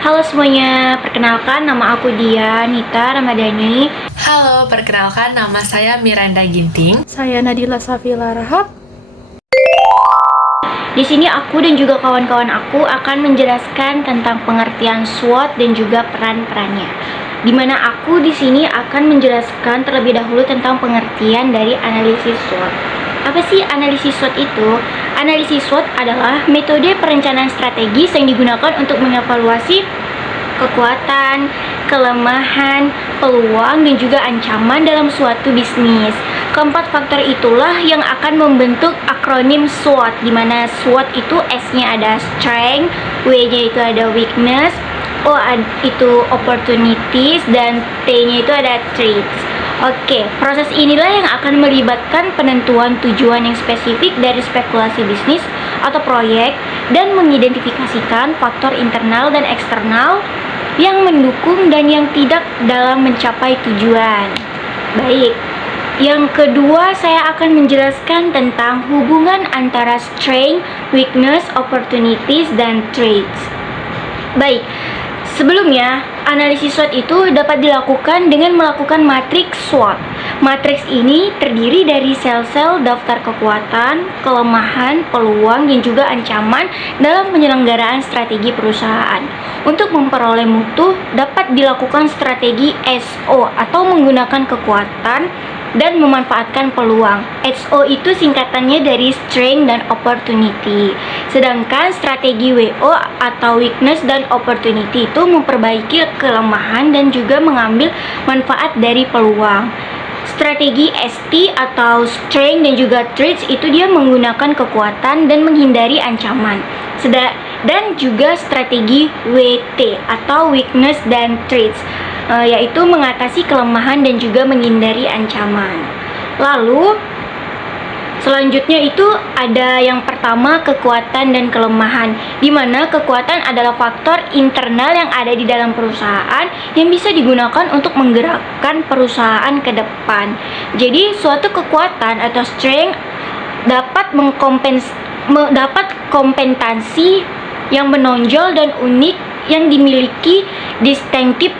Halo semuanya, perkenalkan nama aku Dia Nita Ramadhani. Halo, perkenalkan nama saya Miranda Ginting. Saya Nadila Safila Rahab. Di sini aku dan juga kawan-kawan aku akan menjelaskan tentang pengertian SWOT dan juga peran-perannya. Di mana aku di sini akan menjelaskan terlebih dahulu tentang pengertian dari analisis SWOT. Apa sih analisis SWOT itu? Analisis SWOT adalah metode perencanaan strategis yang digunakan untuk mengevaluasi kekuatan, kelemahan, peluang, dan juga ancaman dalam suatu bisnis. Keempat faktor itulah yang akan membentuk akronim SWOT, di mana SWOT itu S-nya ada strength, W-nya itu ada weakness, O itu opportunities, dan T-nya itu ada threats. Oke, proses inilah yang akan melibatkan penentuan tujuan yang spesifik dari spekulasi bisnis atau proyek dan mengidentifikasikan faktor internal dan eksternal yang mendukung dan yang tidak dalam mencapai tujuan. Baik, yang kedua saya akan menjelaskan tentang hubungan antara strength, weakness, opportunities, dan threats. Baik, sebelumnya, analisis SWOT itu dapat dilakukan dengan melakukan matriks SWOT. Matriks ini terdiri dari sel-sel daftar kekuatan, kelemahan, peluang, dan juga ancaman dalam penyelenggaraan strategi perusahaan. Untuk memperoleh mutu, dapat dilakukan strategi SO atau menggunakan kekuatan dan memanfaatkan peluang. SO itu singkatannya dari strength dan opportunity. Sedangkan strategi WO atau weakness dan opportunity itu memperbaiki kelemahan dan juga mengambil manfaat dari peluang. Strategi ST atau strength dan juga threats itu dia menggunakan kekuatan dan menghindari ancaman. Dan juga strategi WT atau weakness dan threats, yaitu mengatasi kelemahan dan juga menghindari ancaman. Lalu selanjutnya itu ada yang pertama, kekuatan dan kelemahan, di mana kekuatan adalah faktor internal yang ada di dalam perusahaan yang bisa digunakan untuk menggerakkan perusahaan ke depan. Jadi suatu kekuatan atau strength dapat kompensasi yang menonjol dan unik yang dimiliki distinctive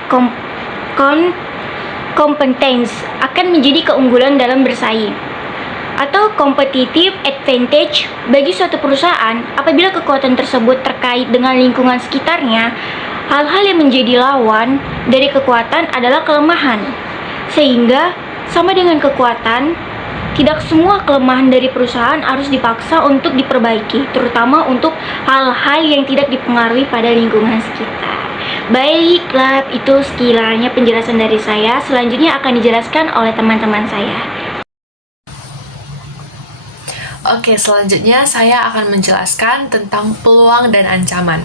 competence akan menjadi keunggulan dalam bersaing atau competitive advantage bagi suatu perusahaan. Apabila kekuatan tersebut terkait dengan lingkungan sekitarnya, hal-hal yang menjadi lawan dari kekuatan adalah kelemahan. Sehingga sama dengan kekuatan, tidak semua kelemahan dari perusahaan harus dipaksa untuk diperbaiki, terutama untuk hal-hal yang tidak dipengaruhi pada lingkungan sekitar. Baiklah, itu sekiranya penjelasan dari saya. Selanjutnya akan dijelaskan oleh teman-teman saya. Oke, selanjutnya saya akan menjelaskan tentang peluang dan ancaman.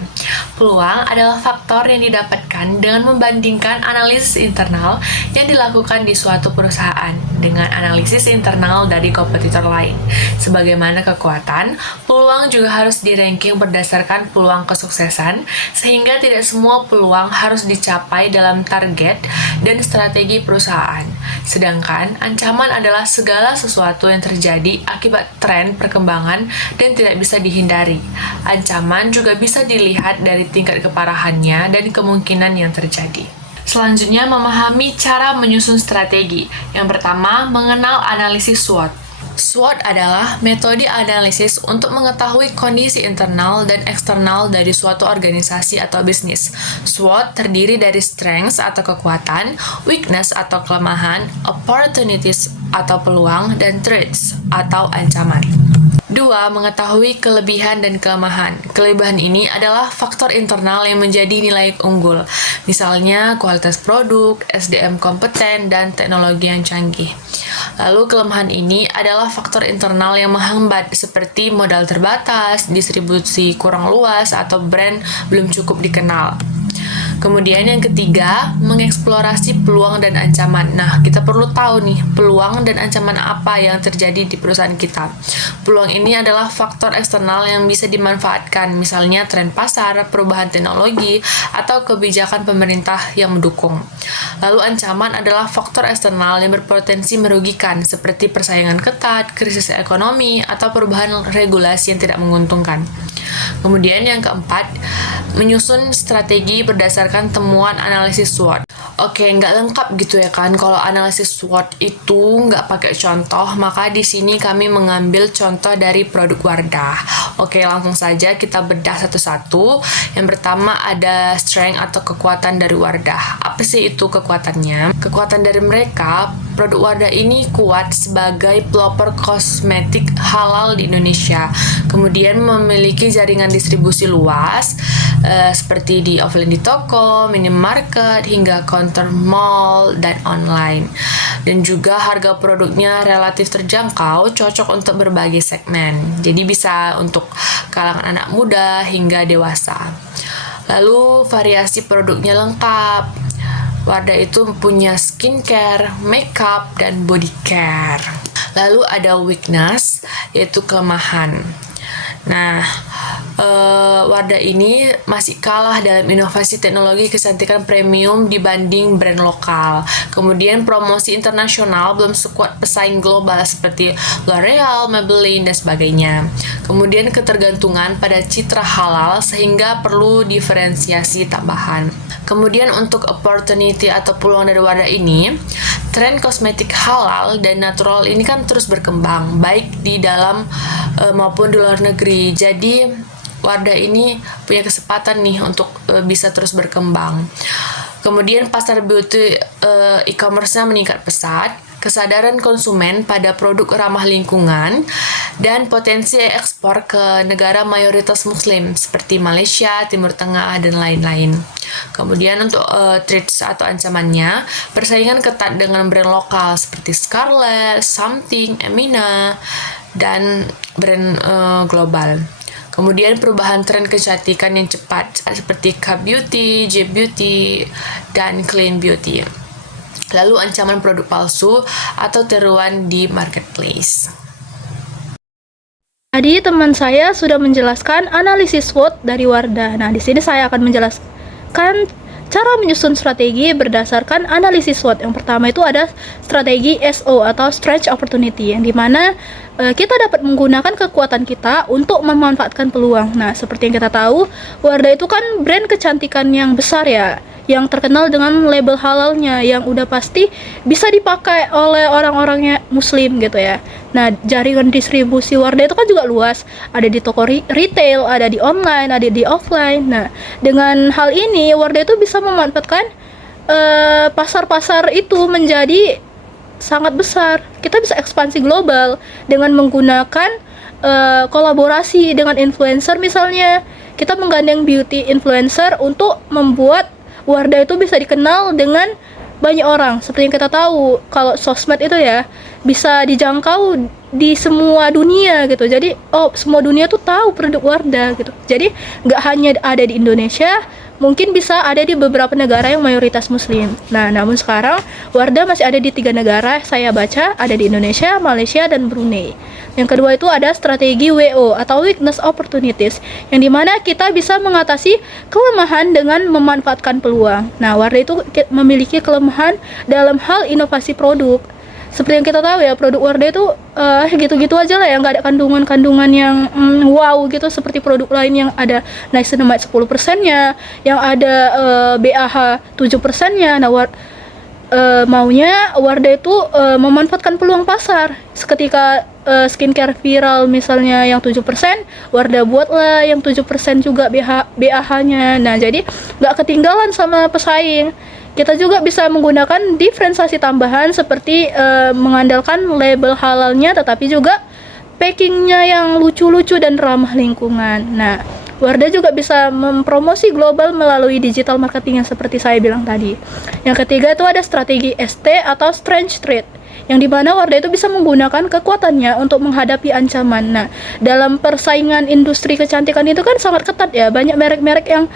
Peluang adalah faktor yang didapatkan dengan membandingkan analisis internal yang dilakukan di suatu perusahaan dengan analisis internal dari kompetitor lain. Sebagaimana kekuatan, peluang juga harus di-ranking berdasarkan peluang kesuksesan, sehingga tidak semua peluang harus dicapai dalam target dan strategi perusahaan. Sedangkan ancaman adalah segala sesuatu yang terjadi akibat tren perkembangan dan tidak bisa dihindari. Ancaman juga bisa dilihat dari tingkat keparahannya dan kemungkinan yang terjadi. Selanjutnya, memahami cara menyusun strategi. Yang pertama, mengenal analisis SWOT. SWOT adalah metode analisis untuk mengetahui kondisi internal dan eksternal dari suatu organisasi atau bisnis. SWOT terdiri dari strengths atau kekuatan, weakness atau kelemahan, opportunities atau peluang, dan threats atau ancaman. 2. Mengetahui kelebihan dan kelemahan. Kelebihan ini adalah faktor internal yang menjadi nilai unggul, misalnya kualitas produk, SDM kompeten, dan teknologi yang canggih. Lalu kelemahan ini adalah faktor internal yang menghambat, seperti modal terbatas, distribusi kurang luas, atau brand belum cukup dikenal. Kemudian yang ketiga, mengeksplorasi peluang dan ancaman. Nah, kita perlu tahu nih, peluang dan ancaman apa yang terjadi di perusahaan kita. Peluang ini adalah faktor eksternal yang bisa dimanfaatkan, misalnya tren pasar, perubahan teknologi, atau kebijakan pemerintah yang mendukung. Lalu ancaman adalah faktor eksternal yang berpotensi merugikan, seperti persaingan ketat, krisis ekonomi, atau perubahan regulasi yang tidak menguntungkan. Kemudian yang keempat, menyusun strategi berdasarkan temuan analisis SWOT. Oke, nggak lengkap gitu ya kan. Kalau analisis SWOT itu nggak pakai contoh, maka di sini kami mengambil contoh dari produk Wardah. Oke, langsung saja kita bedah satu-satu. Yang pertama ada strength atau kekuatan dari Wardah. Apa sih itu kekuatannya? Kekuatan dari mereka, produk Wardah ini kuat sebagai pelopor kosmetik halal di Indonesia. Kemudian memiliki jaringan distribusi luas, seperti di offline di toko, minimarket, hingga counter mall dan online. Dan juga harga produknya relatif terjangkau, cocok untuk berbagai segmen. Jadi bisa untuk kalangan anak muda hingga dewasa. Lalu variasi produknya lengkap. Wardah itu punya skincare, makeup, dan body care. Lalu ada weakness, yaitu kelemahan. Nah, Wardah ini masih kalah dalam inovasi teknologi kecantikan premium dibanding brand lokal. Kemudian promosi internasional belum sekuat pesaing global seperti L'Oreal, Maybelline, dan sebagainya. Kemudian ketergantungan pada citra halal sehingga perlu diferensiasi tambahan. Kemudian untuk opportunity atau peluang dari Wardah ini, tren kosmetik halal dan natural ini kan terus berkembang, baik di dalam maupun di luar negeri. Jadi Wardah ini punya kesempatan nih untuk bisa terus berkembang. Kemudian pasar beauty e-commerce-nya meningkat pesat, kesadaran konsumen pada produk ramah lingkungan, dan potensi ekspor ke negara mayoritas muslim seperti Malaysia, Timur Tengah, dan lain-lain. Kemudian untuk threats atau ancamannya, persaingan ketat dengan brand lokal seperti Scarlett, Something, Emina, dan brand global. Kemudian perubahan tren kecantikan yang cepat seperti K Beauty, J Beauty, dan Clean Beauty. Lalu ancaman produk palsu atau tiruan di marketplace. Tadi teman saya sudah menjelaskan analisis SWOT dari Wardah. Nah, di sini saya akan menjelaskan cara menyusun strategi berdasarkan analisis SWOT. Yang pertama itu ada strategi SO atau Stretch Opportunity, yang dimana kita dapat menggunakan kekuatan kita untuk memanfaatkan peluang. Nah, seperti yang kita tahu, Wardah itu kan brand kecantikan yang besar ya, yang terkenal dengan label halalnya, yang udah pasti bisa dipakai oleh orang-orangnya muslim gitu ya. Nah, jaringan distribusi Wardah itu kan juga luas, ada di toko retail, ada di online, ada di offline. Nah, dengan hal ini Wardah itu bisa memanfaatkan pasar-pasar itu menjadi sangat besar. Kita bisa ekspansi global dengan menggunakan kolaborasi dengan influencer. Misalnya kita menggandeng beauty influencer untuk membuat Wardah itu bisa dikenal dengan banyak orang. Seperti yang kita tahu, kalau sosmed itu ya bisa dijangkau di semua dunia gitu. Jadi semua dunia tuh tahu produk Wardah gitu. Jadi nggak hanya ada di Indonesia, mungkin bisa ada di beberapa negara yang mayoritas muslim. Nah, namun sekarang Wardah masih ada di 3 negara, saya baca ada di Indonesia, Malaysia, dan Brunei. Yang kedua itu ada strategi WO atau Weakness Opportunities, yang dimana kita bisa mengatasi kelemahan dengan memanfaatkan peluang. Nah, Wardah itu memiliki kelemahan dalam hal inovasi produk. Seperti yang kita tahu ya, produk Wardah itu gitu-gitu aja lah ya, nggak ada kandungan-kandungan yang wow gitu seperti produk lain yang ada niacinamide 10%-nya, yang ada BAH 7%-nya. Nah, maunya Wardah itu memanfaatkan peluang pasar. Ketika skincare viral misalnya yang 7%, Wardah buatlah yang 7% juga BAH-nya. Nah, jadi nggak ketinggalan sama pesaing. Kita juga bisa menggunakan diferensiasi tambahan seperti mengandalkan label halalnya, tetapi juga packingnya yang lucu-lucu dan ramah lingkungan. Nah, Wardah juga bisa mempromosi global melalui digital marketing yang seperti saya bilang tadi. Yang ketiga itu ada strategi ST atau Strange Trade, yang dimana Wardah itu bisa menggunakan kekuatannya untuk menghadapi ancaman. Nah, dalam persaingan industri kecantikan itu kan sangat ketat ya, banyak merek-merek yang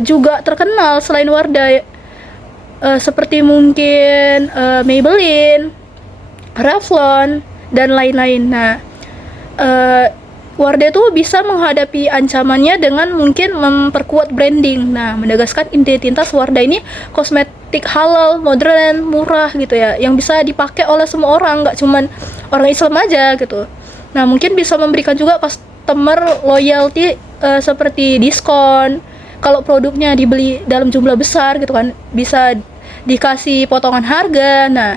juga terkenal selain Wardah. Seperti mungkin Maybelline, Revlon, dan lain-lain. Nah, Wardah itu bisa menghadapi ancamannya dengan mungkin memperkuat branding. Nah, menegaskan identitas Wardah ini kosmetik halal, modern, murah gitu ya, yang bisa dipakai oleh semua orang, nggak cuman orang Islam aja gitu. Nah, mungkin bisa memberikan juga customer loyalty seperti diskon. Kalau produknya dibeli dalam jumlah besar gitu kan, bisa dikasih potongan harga. Nah,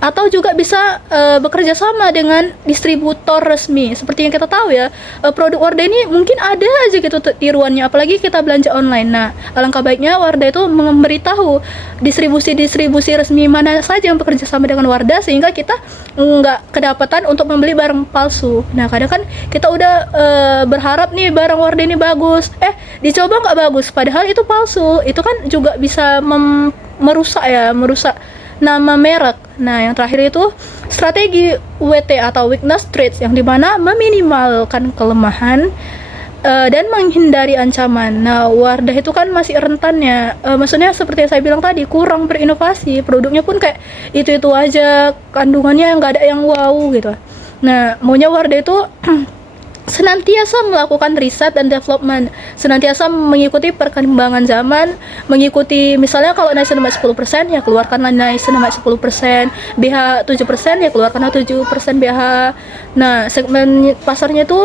atau juga bisa bekerja sama dengan distributor resmi. Seperti yang kita tahu ya, produk Wardah ini mungkin ada aja gitu tiruannya, apalagi kita belanja online. Nah, alangkah baiknya Wardah itu memberitahu distribusi resmi mana saja yang bekerja sama dengan Wardah, sehingga kita nggak kedapatan untuk membeli barang palsu. Nah, kadang kan kita udah berharap nih barang Wardah ini bagus, dicoba nggak bagus, padahal itu palsu. Itu kan juga bisa merusak nama merek. Nah, yang terakhir itu strategi WT atau weakness traits, yang dimana meminimalkan kelemahan dan menghindari ancaman. Nah, Wardah itu kan masih rentannya, maksudnya seperti yang saya bilang tadi, kurang berinovasi, produknya pun kayak itu aja, kandungannya nggak ada yang wow gitu. Nah, maunya Wardah itu senantiasa melakukan riset dan development, senantiasa mengikuti perkembangan zaman, mengikuti misalnya kalau niacin sampai 10% ya keluarkanlah niacin sampai 10%, BH 7% ya keluarkanlah 7% BH. Nah, segmen pasarnya itu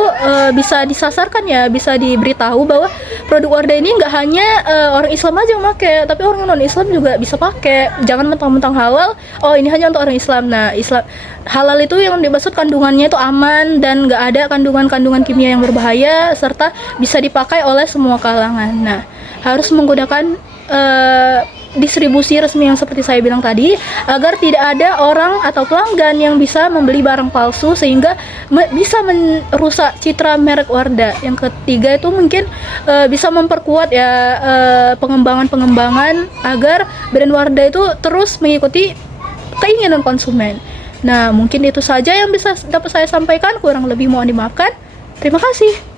bisa disasarkan ya, bisa diberitahu bahwa produk Wardah ini nggak hanya orang Islam aja yang pakai, tapi orang non Islam juga bisa pakai. Jangan mentang-mentang halal, oh ini hanya untuk orang Islam. Nah, Islam halal itu yang dimaksud kandungannya itu aman dan nggak ada kandungan kimia yang berbahaya, serta bisa dipakai oleh semua kalangan. Nah, harus menggunakan distribusi resmi yang seperti saya bilang tadi, agar tidak ada orang atau pelanggan yang bisa membeli barang palsu sehingga bisa merusak citra merek Wardah. Yang ketiga itu mungkin bisa memperkuat ya pengembangan agar brand Wardah itu terus mengikuti keinginan konsumen. Nah, mungkin itu saja yang bisa dapat saya sampaikan, kurang lebih mohon dimaafkan. Terima kasih.